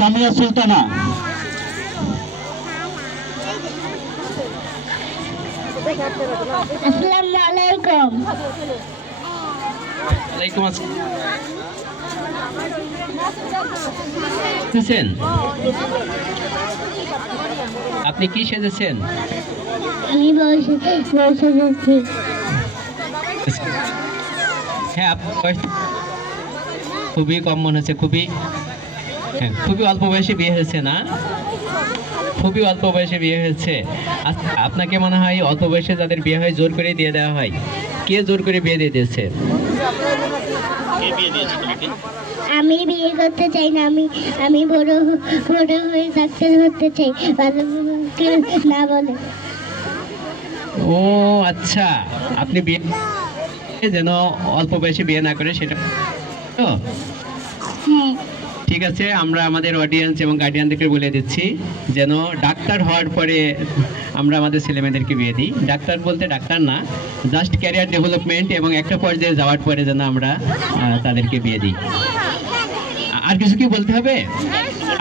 সামিয়া সুলতানা। আসসালামু আলাইকুম। ওয়ালাইকুম আসসালাম। আপনি কি সেজেছেন? আমি বসে যাচ্ছি। হ্যাঁ, আপনার বয়স খুবই কম মনে হচ্ছে। হ্যাঁ, খুবই অল্প বয়সে বিয়ে হয়েছে না? খুবই অল্প বয়সে বিয়ে হয়েছে। আপনাকে মনে হয় অল্প বয়সে যাদের বিয়ে হয় জোর করে দিয়ে দেওয়া হয়। কে জোর করে বিয়ে দিয়ে দিয়েছে? আমি বিয়ে করতে চাই না। আমি বড় হয়ে ডাক্তার হতে চাই। বাবাকে না বলে। ও আচ্ছা, আপনি বিয়ে যেন অল্প বয়সে বিয়ে না করে সেটা তো। হ্যাঁ। ঠিক আছে, আমরা আমাদের অডিয়েন্স এবং গার্ডিয়ানদেরকে বলে দিচ্ছি যেন ডাক্তার হওয়ার পরে আমরা আমাদের ছেলেমেয়েদেরকে বিয়ে দিই। ডাক্তার বলতে ডাক্তার না, জাস্ট ক্যারিয়ার ডেভেলপমেন্ট এবং একটা পর্যায়ে যাওয়ার পরে যেন আমরা তাদেরকে বিয়ে দিই। আর কিছু কি বলতে হবে?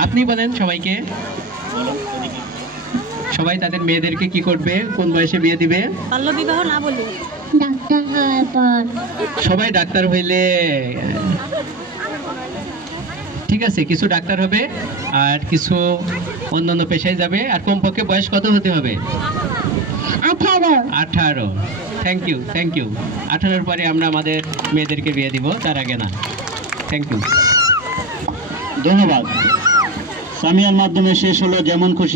আপনি বলেন সবাইকে। সবাই তাদের মেয়েদেরকে কি করবে, কোন বয়সে বিয়ে দিবে? বাল্যবিবাহ না বলি। ডাক্তার হওয়ার পর। সবাই ডাক্তার হইলে ঠিক আছে, কিছু ডাক্তার হবে আর কিছু অন্যান্য পেশায় যাবে। আর কমপক্ষে বয়স কত হতে হবে? 18। 18। Thank you. 18-র পরে আমরা আমাদের মেয়েদেরকে বিয়ে দিব, তার আগে না। Thank you. ধন্যবাদ। সামিয়ার মাধ্যমে শেষ হলো যেমন খুশি।